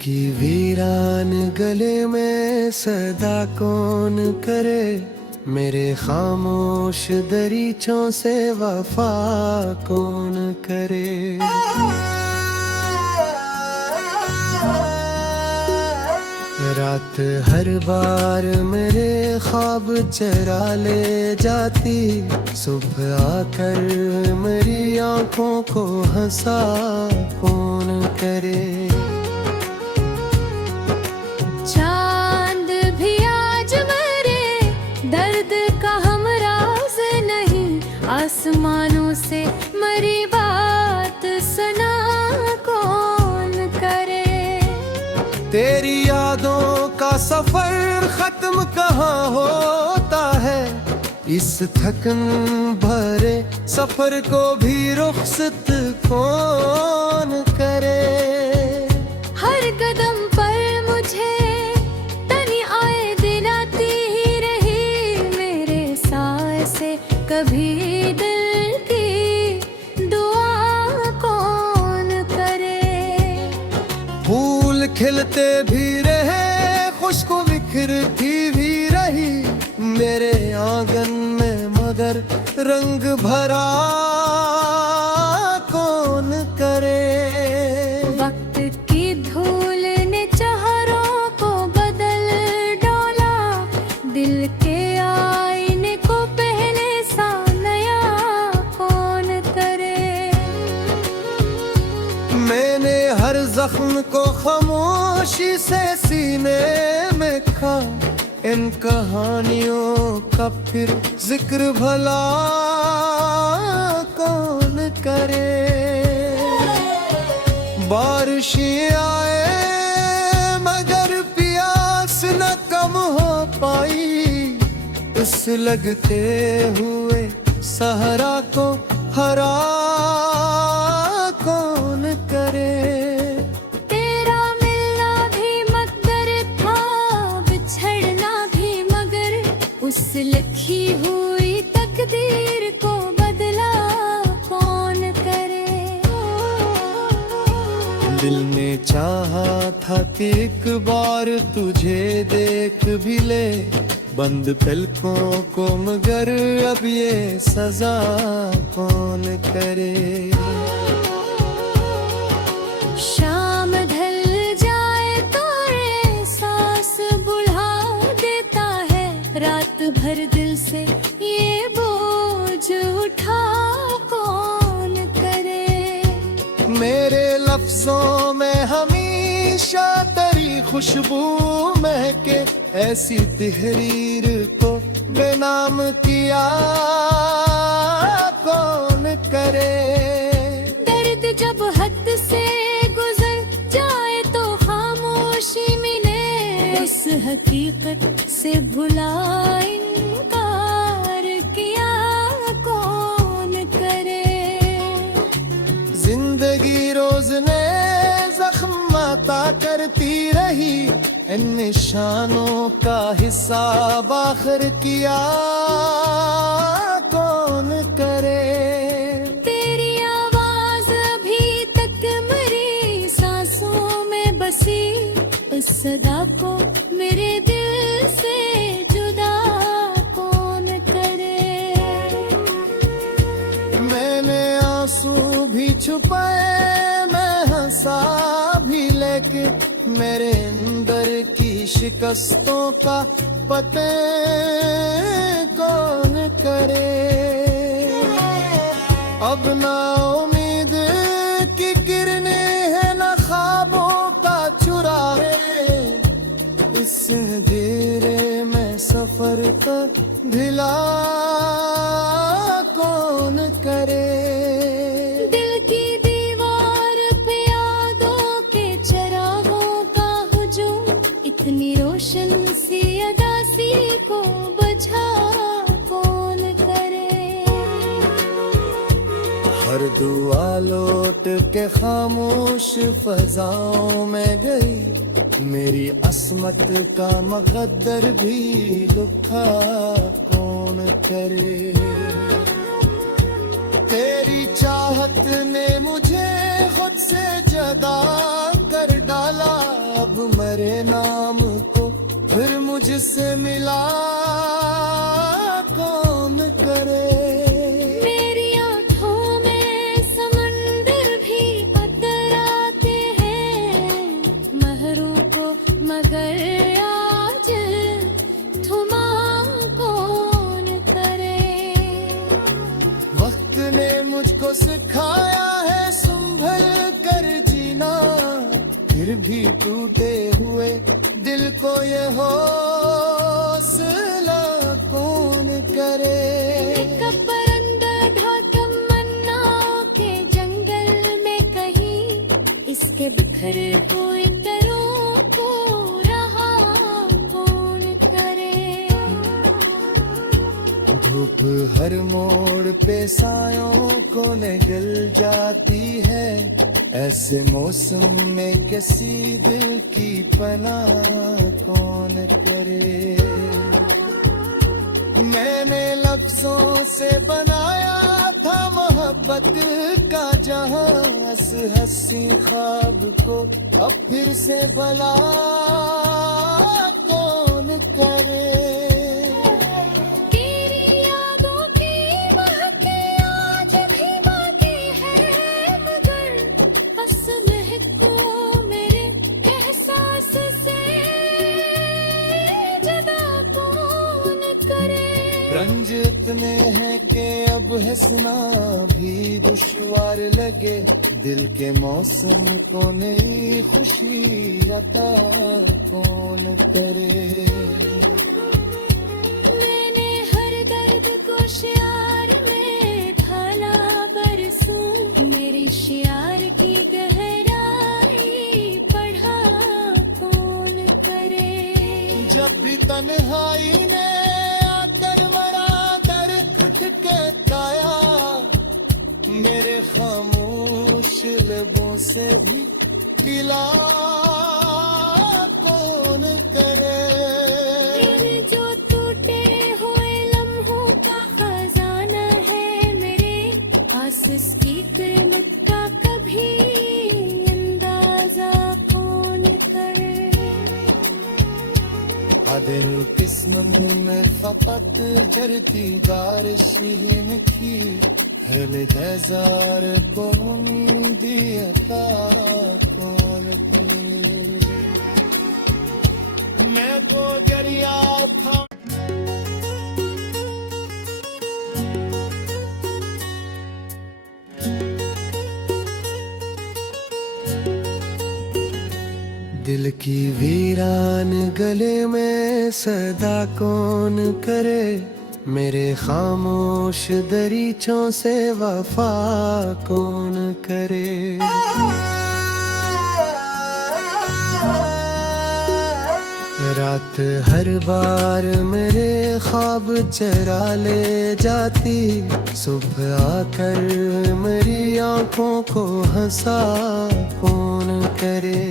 की वीरान गले में सदा कौन करे, मेरे खामोश दरीचों से वफा कौन करे। रात हर बार मेरे ख्वाब चरा ले जाती, सुबह आकर मेरी आंखों को हंसा कौन करे। चांद भी आज मेरे दर्द का हमराज नहीं, आसमानों से मेरी बात सुना कौन करे। तेरी यादों का सफर खत्म कहाँ होता है, इस थकन भरे सफर को भी रुखसत कौन करे। हर कदम पर मुझे तनी आए दिन आती ही रही, मेरे साए से कभी दिल की दुआ कौन करे। फूल खिलते भी रहे, खुशबू बिखरती भी रही मेरे आंगन में, मगर रंग भरा कौन करे। वक्त की धूल ने चेहरों को बदल डाला, दिल के आईने को पहले सा नया कौन करे। मैंने हर जख्म को खामोशी से सीने में खा, इन कहानियों का फिर जिक्र भला कौन करे। बारिशें आए मगर प्यास न कम हो पाई, इस लगते हुए सहरा को हरा कौन करे। तेरा मिलना भी मकदर था, बिछड़ना भी, मगर उस लिखी हुई तकदीर को बदला कौन करे। दिल ने चाहा था कि एक बार तुझे देख भी ले, बंद पलकों को, मगर अब ये सजा कौन करे। शाम ढल जाए तो एहसास बुढ़ा देता है, रात भर दिल से ये बोझ उठा कौन करे। मेरे लफ्जों में हमेशा तेरी खुशबू महके, ऐसी तहरीर को बेनाम किया कौन करे। दर्द जब हद से गुजर जाए तो खामोशी मिले, इस हकीकत से भुला इनकार किया कौन करे। जिंदगी रोज ने जख्म अता करती रही, इन निशानों का हिसाब आखिर किया कौन करे। तेरी आवाज अभी तक मेरी सांसों में बसी, उस सदा को मेरे दिल से जुदा कौन करे। मैंने आंसू भी छुपाए, मैं हंसा भी, लेके मेरे अंदर की शिकस्तों का पता कौन करे। अब ना उम्मीद की किरणें है, ना ख्वाबों का चुराए, इस अंधेरे में सफर का ढिला कौन करे। दिल की दीवार पे यादों के चरागों का हुजूम, इतनी रोशन सी अदासी को बुझा कौन करे। हर दुआ लौट के खामोश फजाओं में गई, मेरी असमत का मकद्दर भी लुका कौन करे। तेरी चाहत ने मुझे खुद से जगा कर डाला, अब मरे नाम को फिर मुझसे मिला कौन करे। मेरी आँखों में समंदर भी अतराते हैं, महरों को मगर आज थमा कौन करे। वक्त ने मुझको सिखाया है संभल कर जीना, फिर भी टूटे हुए दिल को ये हौसला कौन करे। एक परिंदा ढा तमन्ना के जंगल में कहीं, इसके बिखरे हुए करों को रहा कौन करे। धूप हर मोड़ पे सायों को निगल जाती है, ऐसे मौसम में किसी दिल की पनाह कौन करे। मैंने लफ्जों से बनाया था मोहब्बत का जहां, हंस हंसी ख्वाब को अब फिर से भला कौन करे। रंज इतने हैं कि अब हंसना भी दुश्वार लगे, दिल के मौसम को नई खुशी अता कौन करे। मैंने हर दर्द को शियार में ढाला बरसों, मेरी शियार की गहराई पढ़ा कौन करे। जब भी तन्हाई ने काया, मेरे खामोश लबों से भी पिला कौन करे। दिल जो टूटे हुए लम्हों का खजाना है मेरे पास, उसकी कीमत का कभी अंदाजा कौन करे। दिल किस्म में फकत जरती बारिश ही थी, हजार कौन दिया कौन की। मैं तो दरिया था दिल की वीरान गले में सदा कौन करे, मेरे खामोश दरीचों से वफा कौन करे। रात हर बार मेरे ख्वाब चरा ले जाती, सुबह आकर मेरी आंखों को हंसा कौन करे।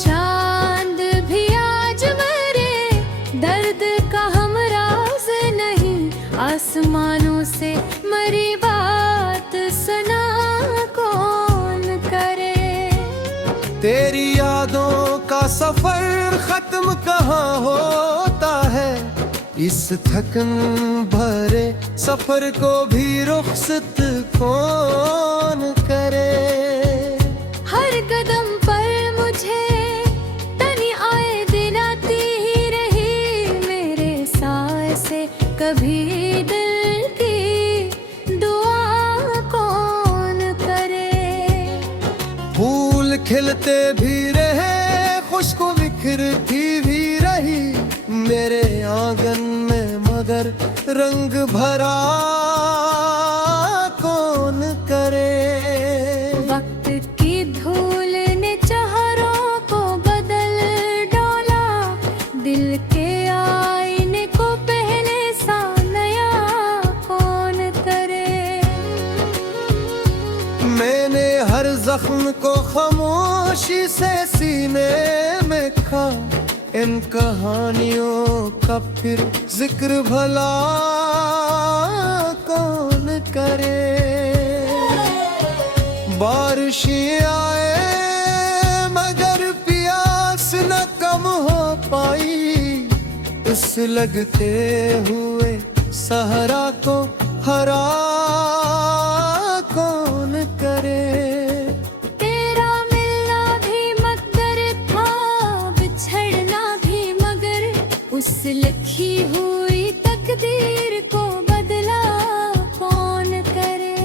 चांद भी आज मेरे दर्द का हमराज नहीं, आसमानों से मरी बात सुना कौन करे। तेरी यादों का सफर खत्म कहाँ होता है, इस थकन भरे सफर को भी रुखसत कौन करे। हर कदम पर मुझे तनी आए दिन आती ही रही, मेरे साए से कभी दिल की दुआ कौन करे। फूल खिलते भी रहे, खुशबू बिखरती भी रही मेरे आंगन में, मगर रंग भरा कौन करे। वक्त की धूल ने चेहरों को बदल डाला, दिल के आईने को पहले सा नया कौन करे। मैंने हर जख्म को खामोशी से सीने में खा, इन कहानियों का फिर जिक्र भला करे। बारिशें आए मगर प्यास न कम हो पाई, इस लगते हुए सहरा को हरा कौन करे। तेरा मिलना भी मकदर था, बिछड़ना भी मगर, उस लिखी हुई तकदीर को बदला कौन करे।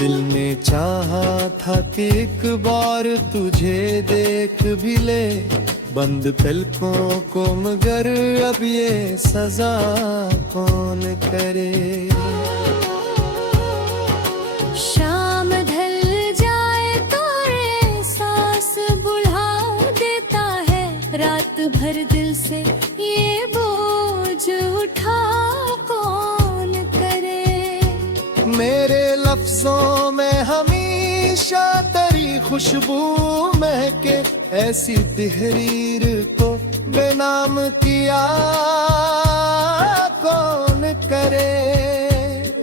दिल ने चाहा था कि एक बार तुझे देख भी ले, बंद पलकों को मगर अब ये सजा कौन करे। शाम ढल जाए तो एहसास बुढ़ा देता है, रात भर दिल से ये बोझ उठा कौन करे। मेरे लफ्जों में हमेशा तेरी खुशबू महके, ऐसी तहरीर को बेनाम किया कौन करे।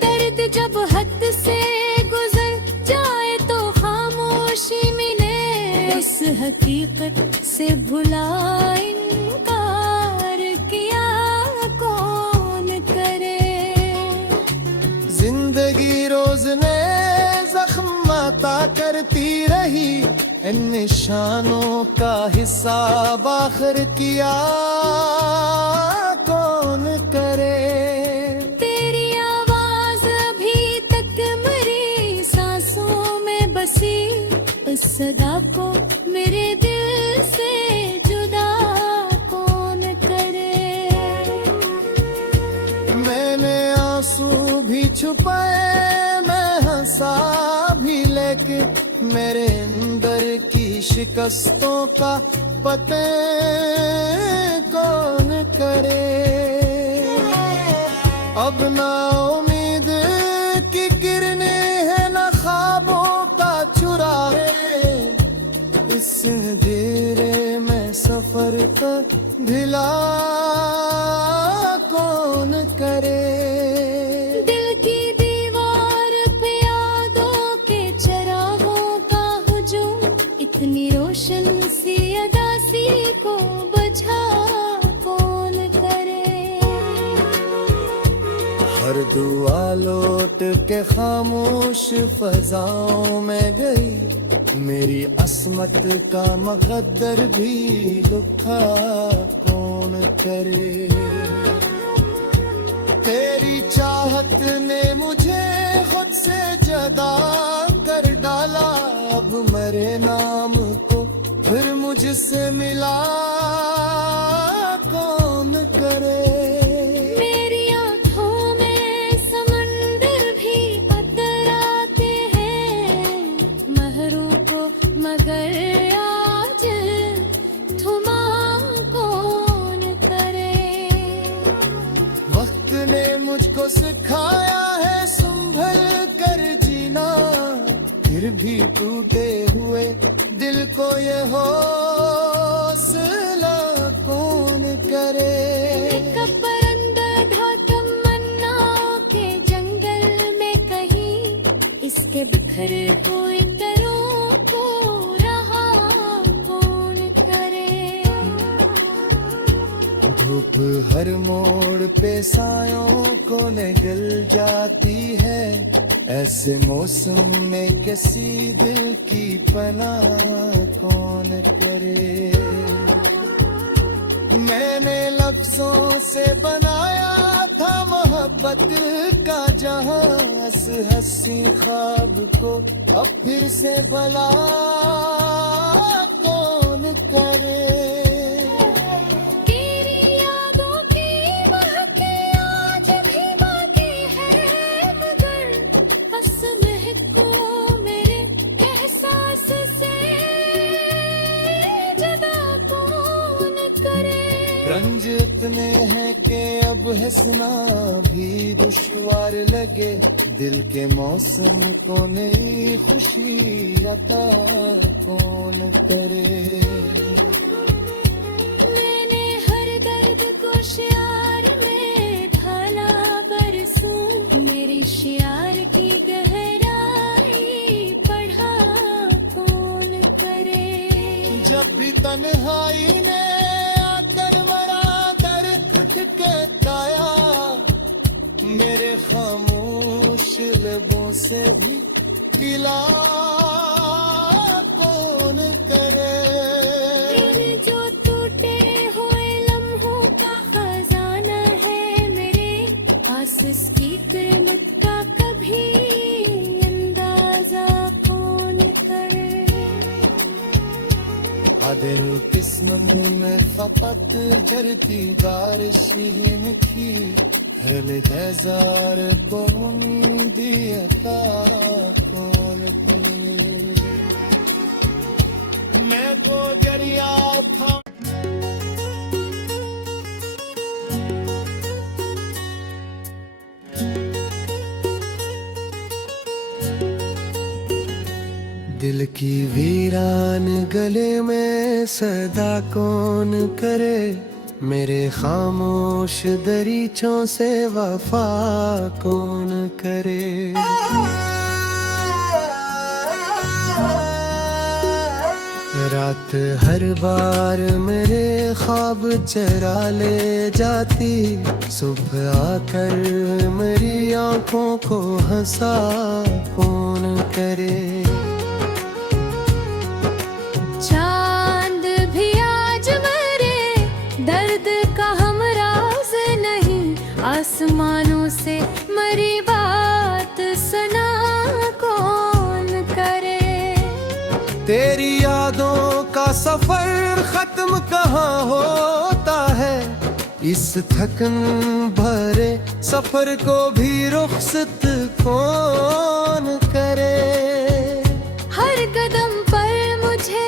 दर्द जब हद से गुजर जाए तो खामोशी मिले, इस हकीकत से भुला इनकार किया कौन करे। जिंदगी रोज ने जख्म अता करती रही, इन निशानों का हिसाब आखिर किया कौन करे। तेरी आवाज अभी तक मेरी सांसों में बसी, इस सदा को मेरे दिल से जुदा कौन करे। मैंने आंसू भी छुपाए, मैं हंसा भी लेके, मेरे अंदर की शिकस्तों का पता कौन करे। अब ना उम्मीद की किरणें है न ख्वाबों का चुराए, इस अंधेरे में सफर का ढिला कौन करे। दिल की दीवार पे यादों के चरागों का हुजूम, इतनी रोशन सी अदासी को बुझा कौन करे। हर दुआ लौट के खामोश फजाओं में गई, मेरी असमत का मकद्दर भी लुका कौन करे। तेरी चाहत ने मुझे खुद से जदा कर डाला, अब मेरे नाम को फिर मुझसे मिला कौन करे। मेरी आँखों में समंदर भी अतराते हैं, महरों को मगर आज थमा कौन करे। वक्त ने मुझको सिखाया है संभल कर जीना, फिर भी टूटे हुए दिल को ये हौसला कौन करे। एक परिंदा ढा तमन्नाओं के जंगल में कहीं, इसके बिखरे हुए करों को रहा कौन करे। धूप हर मोड़ पे सायों को निगल जाती है, ऐसे मौसम में किसी दिल की पनाह कौन करे। मैंने लफ्जों से बनाया था मोहब्बत का जहां, इस हंसी ख्वाब को अब फिर से भला कौन करे। रंज इतने हैं कि अब हंसना भी दुश्वार लगे, दिल के मौसम को नई खुशी अता कौन करे। मैंने हर दर्द को शियार में ढाला बरसों तन्हाई ने आकर मरा दर खटखटाया, मेरे खामोश लबों से भी गिला कौन करे। इन जो टूटे हुए लम्हों का खजाना है मेरे, आस की कीमत का कभी अंदाजा कौन करे। दिल किस्म में फकत जर की बारिश ही थी, हजार कौन दिया कौन की। मैं तो दरिया था दिल की वीरान गले में सदा कौन करे, मेरे खामोश दरीचों से वफा कौन करे। रात हर बार मेरे ख्वाब चरा ले जाती, सुबह आकर मेरी आंखों को हंसा कौन करे। चांद भी आज मरे, दर्द का हमराज नहीं, आसमानों से मरी बात सुना कौन करे। तेरी यादों का सफर खत्म कहाँ होता है, इस थकन भरे सफर को भी रुखसत कौन करे। हर कदम पर मुझे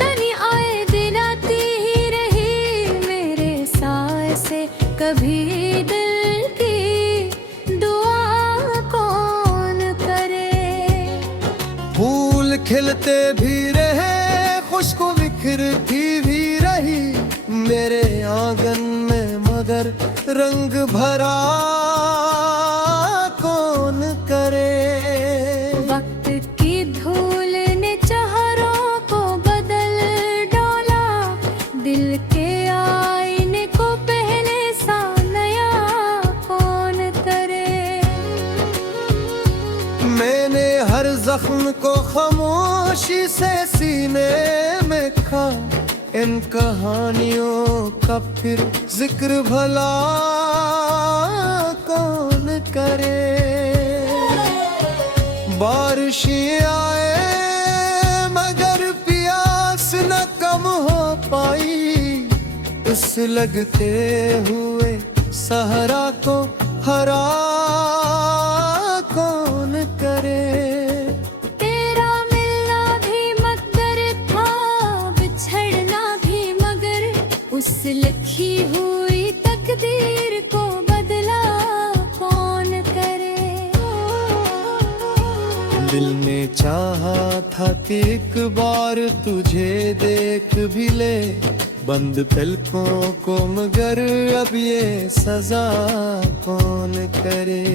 तनी आए दिन आती ही रही, मेरे साए से कभी दिल की दुआ कौन करे। फूल खिलते भी रहे, खुशबू बिखरती भी रही, मेरे आंगन में मगर रंग भरा कौन करे। वक्त की धूल ने चेहरों को बदल डाला, दिल के आईने को पहले सा नया कौन करे। मैंने हर जख्म को खामोशी से सीने में खा, इन कहानियों का फिर जिक्र भला कौन करे। बारिशें आए मगर प्यास न कम हो पाई, इस लगते हुए सहरा को हरा कौन करे। तेरा मिलना भी मकदर था, बिछड़ना भी मगर, उस लिखी हुई तकदीर को बदला कौन करे। दिल ने चाहा था कि एक बार तुझे देख भी ले, बंद पलकों को मगर अब ये सजा कौन करे।